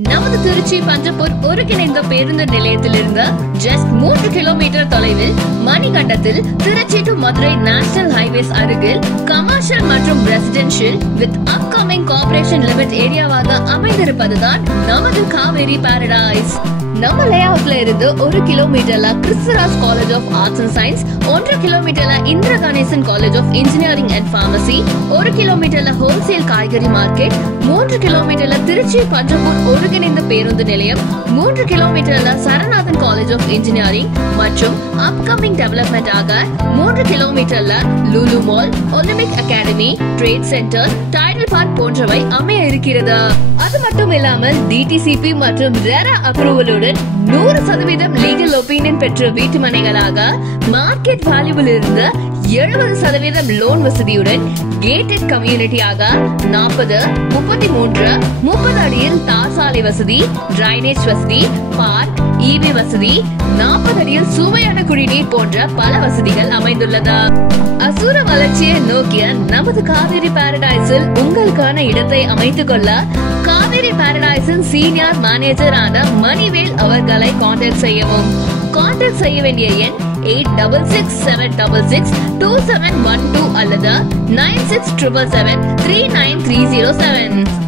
நமது திருச்சி பஞ்சப்பூர் ஒருங்கிணைந்த பேருந்து நிலையத்திலிருந்து ஜஸ்ட் 3 கிலோமீட்டர் தொலைவில் மணிகண்டத்தில் Trichy to Madurai national highways அருகில் கமர்ஷியல் மற்றும் residential with upcoming corporation limit ஏரியாவாக அமைந்திருப்பதுதான் நமது காவேரி பாரடைஸ். நம்ம லேஅவுட்ல இருந்து 1 கிலோமீட்டர்ல Christuraj College of Arts and Science, 1 கிலோமீட்டர்ல Indra Ganesan College of Engineering and Pharmacy, 1 கிலோமீட்டர்ல ஹோல்சேல் காய்கறி மார்க்கெட், 3 கிலோமீட்டர்ல திருச்சி பஞ்சப்பூர் ஒருங்கிணைந்த பேருந்து நிலையம், 3 கிலோமீட்டர்ல சரநாதன் காலேஜ் ஆஃப் இன்ஜினியரிங் மற்றும் அப்கமிங் டெவலப்மெண்ட் ஆக 3 கிலோமீட்டர்ல Lulu mall, Olympic academy, trade centre, Tidel park போன்றவை அமைய இருக்கிறது. அது மட்டும் இல்லாமல் டிடிசிபி மற்றும் ரெரா அப்ரூவலுடன் 100% லீகல் ஒப்பீனியன் பெற்ற வீட்டு மனைகளாக மார்க்கெட் வேல்யூவில் இருந்து 70% லோன் வசதியுடன் கேட்டட் கம்யூனிட்டியாக 40, 33, 30 அடியில் தார் சாலை வசதி, டிரைனேஜ் வசதி, பார்க், ஈபி வசதி, 40 அடியில் சுவையான குடிநீர் போன்ற பல வசதிகள் அமைந்துள்ளது. அசுர வளர்ச்சியை நோக்கிய நமது காவேரி பாரடைஸில் உங்களுக்கான இடத்தை அமைத்துக் கொள்ள காவேரி பாரடைஸின் சீனியர் மேனேஜர் ஆன மணிவேல் அவர்களை கான்டாக்ட் செய்யவும். கான்டாக்ட் செய்ய வேண்டிய எண் 8667662712 அல்லது 9677739307.